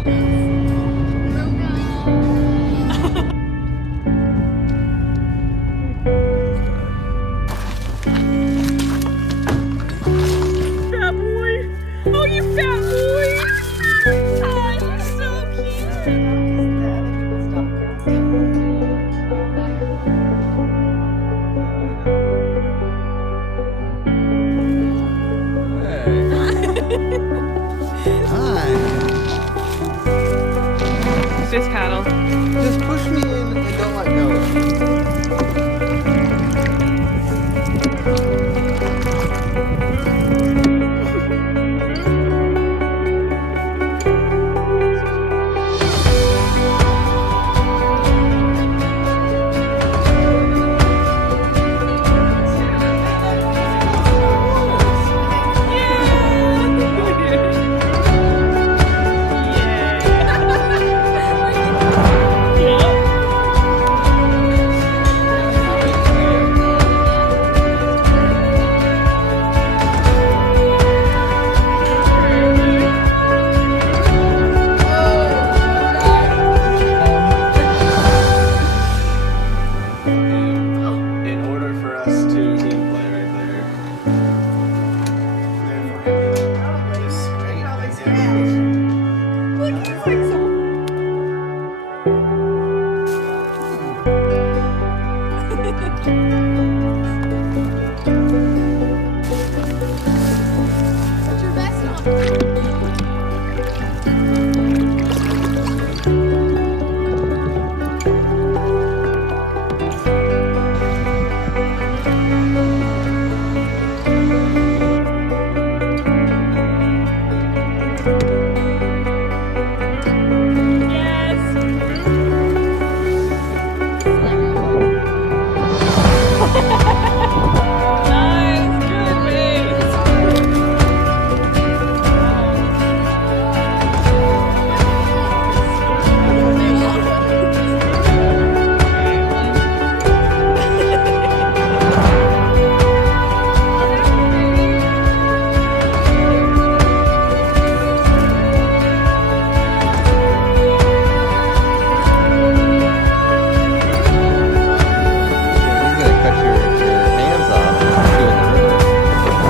Fat boy. Oh, you fat boy. Oh, you're so Hi. Fist paddle. Just push me in and don't let go. In order for us to team play right there. Look, he's like so. Put your vest on. Yes. Nice, good race. He's gonna cut your hands off doing the river.